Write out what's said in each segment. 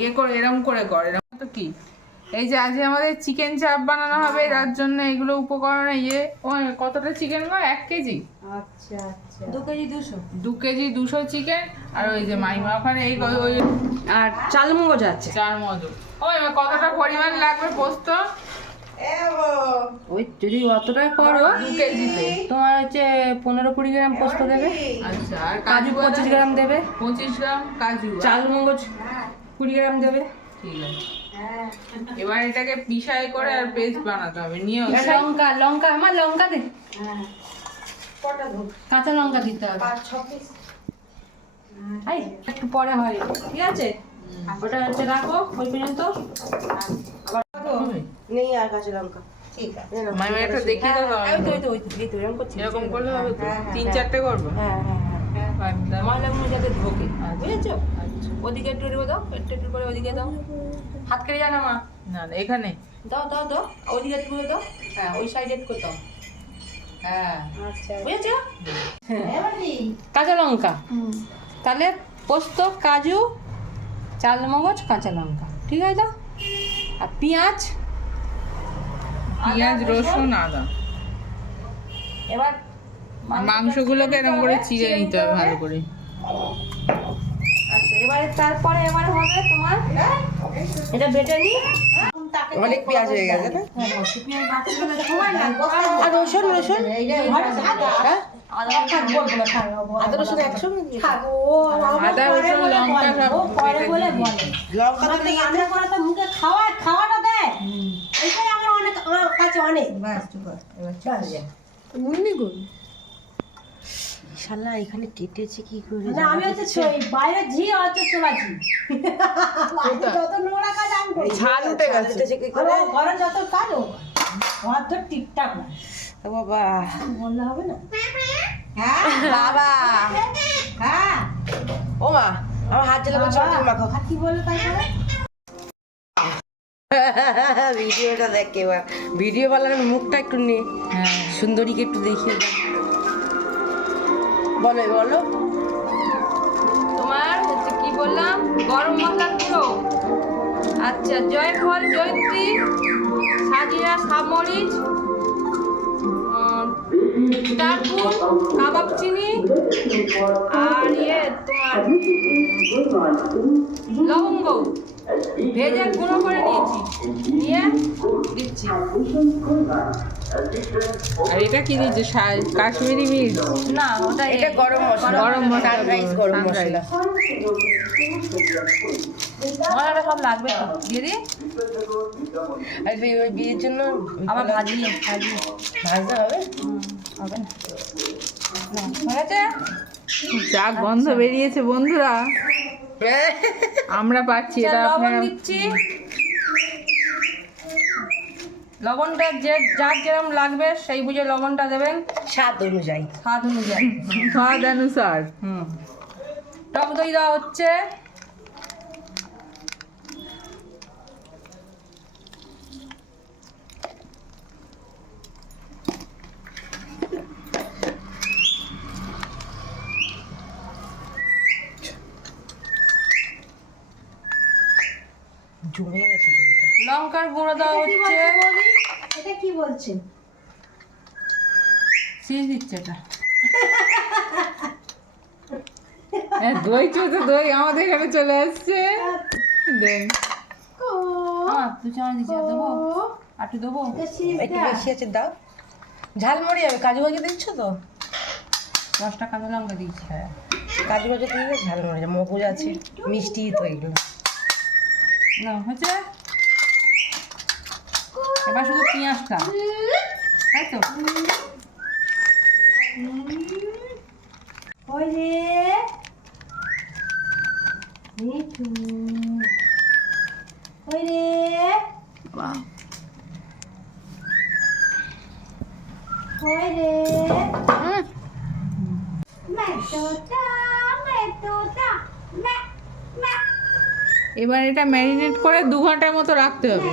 ইয়ে করে এরকম করে কর, এরকম তো কি। এই যে আজকে আমাদের চিকেন চাপ বানানো হবে, তার জন্য এগুলো উপকরণ। ইয়ে কতটা চিকেন গো? 1 কেজি। আচ্ছা আচ্ছা 2 কেজি 200। 2 KG 200 chicken. আর ওই যে মাইমা ওখানে এই ওই আর চালমগজ আছে 4 মজু। ওই কতটা পরিমাণ লাগবে পোস্ত? ওই যদি অতটাই করো 2 কেজিতে তোমার হচ্ছে 15-20 গ্রাম পোস্ত দেবে। আচ্ছা, আর কাজু 25 গ্রাম দেবে। 25 গ্রাম কাজু। চালমগজ 20 গ্রাম দেবে। ঠিক আছে, এবার এটাকে পিষাই করে আর পেস্ট বানাতে হবে। নিয়ে লঙ্কা লঙ্কা আমার লঙ্কা দে। কাঁচা লঙ্কা দিতে হবে 5-6 পিস। এই একটু পরে হয়, ঠিক আছে? ওটা হচ্ছে রাখো ওই পর্যন্ত। নেই আর কাঁচা লঙ্কা। ঠিক আছে, মাইমা এটা দেখিয়ে দাও। ওই তো এরকম করছি। এরকম করলে হবে তো? 3-4টে করবো? হ্যাঁ ময়লাগুলো যাতে ঢোকে, বুঝেছো? ওদিকে একটু দাও, একটু করে ওদিকে দাও। হাত কেটে যায় না মা? না না, এখানে দাও দাও দাও, ওদিকে একটু করে দাও। হ্যাঁ ওই সাইডে একটু দাও। হ্যাঁ আচ্ছা, বুঝেছো? কাঁচা লঙ্কা, তাহলে পোস্ত, কাজু, চালমগজ, কাঁচা লঙ্কা, ঠিক আছে? আর পেঁয়াজ, রসুন, আদা। এবার মাংসগুলোকে এরকম করে চিড়ে নিতে হবে ভালো করে। আচ্ছা, তারপরে হবে তোমার এটা বেটে নি। অনেক পেঁয়াজ হয়ে গেছে না? আর রসুন আদা রসুন একসঙ্গে আদা রসুন লঙ্কা সব লঙ্কা তো নেই, আমরা করে তো মুখে খাওয়াটা দেয়। এটাই আমার কাছে অনেক। বাস মুন্নি গো শালা এখানে কেটেছে কি করে? না আমি হচ্ছে বাইরে ঝি হচ্ছে চলাছি। যত নোংরা কাজ আমি করি। ঝাল উঠে গেছে কি করে? ঘরে যত কাজ ওর তো ঠিকঠাক না। ও বাবা, বললে হবে না? হ্যাঁ বাবা, হ্যাঁ ও মা আমার হাত জ্বালা করছে, মাখো। কি বলে তাই করে? ভিডিওটা দেখ এবার, ভিডিও বানানোর মুখটা একটু নে। হ্যাঁ, সুন্দরীকে একটু দেখিয়ে দাও। বলো তোমার হচ্ছে কি বললাম, গরম মশলার গুঁড়ো, আচ্ছা জয়ফল, জয়ত্রী, সাজিরা, সামরিচ, স্টারফুল, কাবাব চিনি, আর তোমার লবঙ্গ ভেজে গুঁড়ো করে নিয়েছি, নিয়ে দিচ্ছি। আর এটা কি দিচ্ছে? কাশ্মীরি মির্চ? না ওটা এটা গরম মশলা, গরম মশলা, সানরাইজ গরম মশলা। মশলাটা সব লাগবে তো দিয়ে দিই। আর ওই বিয়ের জন্য আবার ভাজতে হবে, হবে না? হয়ে গেছে? যা গন্ধ বেরিয়েছে বন্ধুরা, আমরা পাচ্ছি। এটা লবণ আপনারা দিচ্ছি, লবণটা যার যেরকম লাগবে সেই বুঝে লবণটা দেবেন, স্বাদ অনুযায়ী। স্বাদ অনুসার। টক দই দেওয়া হচ্ছে, জমে গেছে। লঙ্কার গুঁড়ো দেওয়া হচ্ছে। এটা কি বলছেন? সিজ দিচ্ছে এটা। দই চুতে দই আমাদের এখানে চলে আসছে। দেখ তুই চামচ দিচ্ছি, দেবো একটু দেবো, একটু বেশি আছে দাও। ঝালমুড়ি হবে, কাজু ভাজি দিচ্ছ তো? 10টা কাঁচা লঙ্কা দিচ্ছি। হ্যাঁ কাজু ভাজি দিয়ে ঝালমুড়ি, মগজ আছে, মিষ্টি তো এগুলো না হচ্ছে। এবার শুধু পেঁয়াজটা, তাই তো? ওই রে মিঠু, ওই রে ওই রে এবার এটা ম্যারিনেট করে 2 ঘন্টার মতো রাখতে হবে।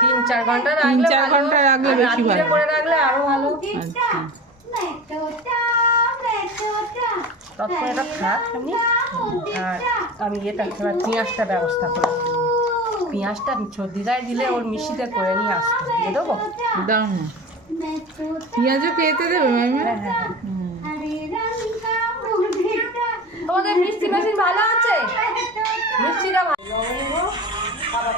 3-4 ঘন্টা 3-4 ঘন্টা রাখলে বেশি ভালো। করে রাখলে আরো ভালো। আচ্ছা, ততক্ষণ এটা থাক আমি। আর আমি এটা এবার পেঁয়াজটা ব্যবস্থা করে পেঁয়াজটা সর্দি গায়ে দিলে ওর মিষ্টিতে করে নিয়ে আসতো, দিয়ে দেবো। দাও না, পেঁয়াজও খেতে দেবে মামি? হ্যাঁ হ্যাঁ হ্যাঁ। তোমাদের মিষ্টি মেশিন ভালো আছে? মিষ্টিটা ভালো। খাবার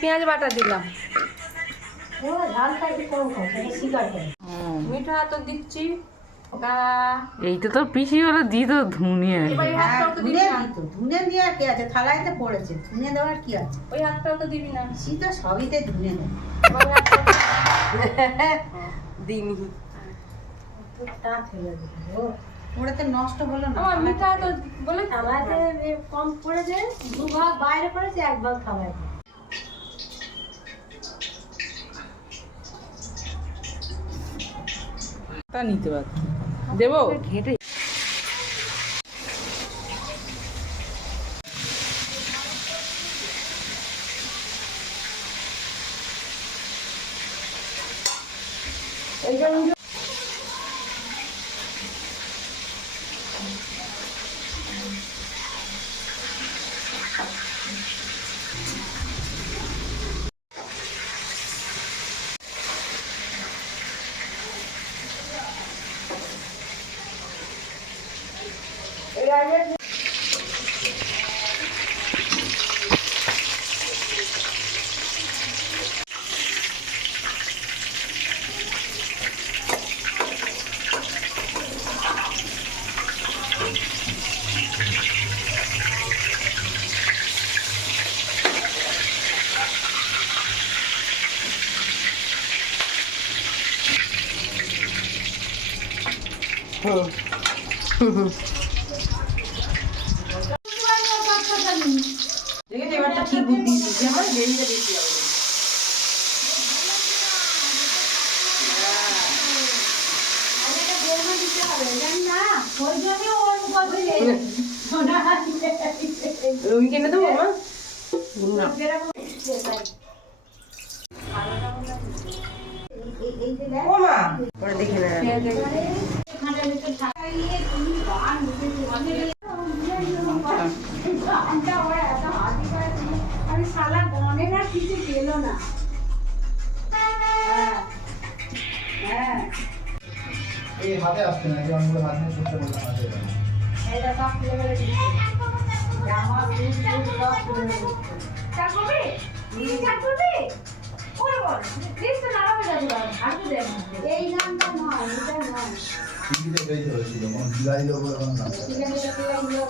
পেঁয়াজ বাটা দিলাম, ঝালটা একটু কম খাও, শিকার করে। মিঠা তো দিচ্ছি। এইটা তো পিসি ওরা দিত ধুনিয়া। এবার এই হাতটাও তো দিবি না, ধুনে দিয়ে আর কি আছে, থালাইতে পড়েছে, ধুনে দেওয়ার কি আছে? ওই হাতটাও তো দিবি না। শীত সবইতে ধুনে দেয়। এবার ওই হাতটা দিইনি। তা ফেলে দেবো, ওটা তো নষ্ট হলো না। আমার মিঠা তো বলে থালাতে কম পড়েছে, 2 ভাগ বাইরে পড়েছে, 1 ভাগ থালায়। তা নিতে পারত দেবো। ঘেটে এবারটা ঠিক বুদ্ধি দিয়েছি আমার, বেরিয়ে দিচ্ছি হবে। রুই কিনে দেবো আমার না। ও মা ওরা দেখে না কিছু পেল না। এই হাতে আসছে না, এই অঙ্গুলো হাত নিয়ে করতে বললাম হাতে। এটা সব খুলে ফেলে দিচ্ছে, জামা প্যান্ট সব খুলে ফেলে দিচ্ছে। এই নামটা নয়, এটা নয়। টিভিতে বেরিয়ে হয়েছিল, কোনো বিলাই লোক বলে কোনো নাম।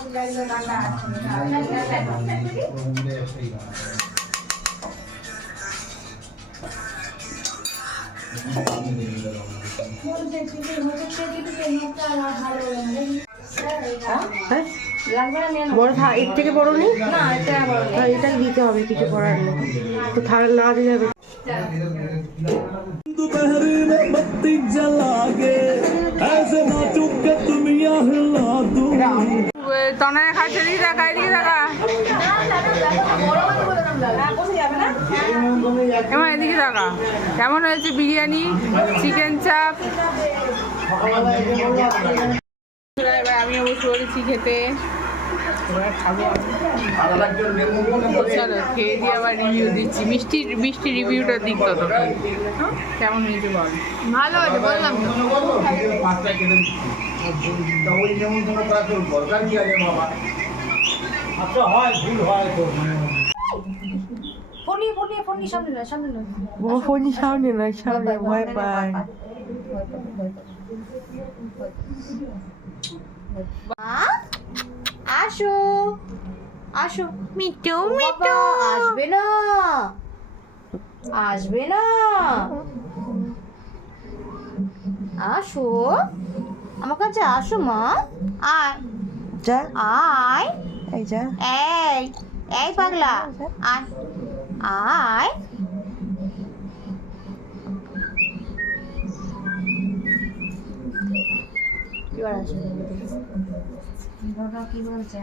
পিলাইলো ডান্ডা আছে। মুখে সেই গান। বড় এর থেকে বড় নেই না, এটা বড় এটাই দিতে হবে, কিছু করার নেই তো থালা না দিলে হবে। তনারে খাচ্ছে, দিকে দেখা, এদিকে দেখা, এমন এদিকে দেখা। কেমন হয়েছে বিরিয়ানি, চিকেন চাপ? এবার আমি অবশ্য বলেছি খেতে, এবার খাবো। চলো খেয়ে দিয়ে আবার রিভিউ দিচ্ছি। মিষ্টি রিভিউটা দিক তত। কেমন হয়েছে বল? ভালো হয়েছে বললাম তো। সামনে নয়, সামনে ভয় পায়। আসো আসো, মিটু মিটু আসবে না, আসবে না, আসো আমার কাছে আসো মা, আয় যা আয়, এই যা এই এই পাগলা, আয় আয় এবার আসবে বাবা কি বলছে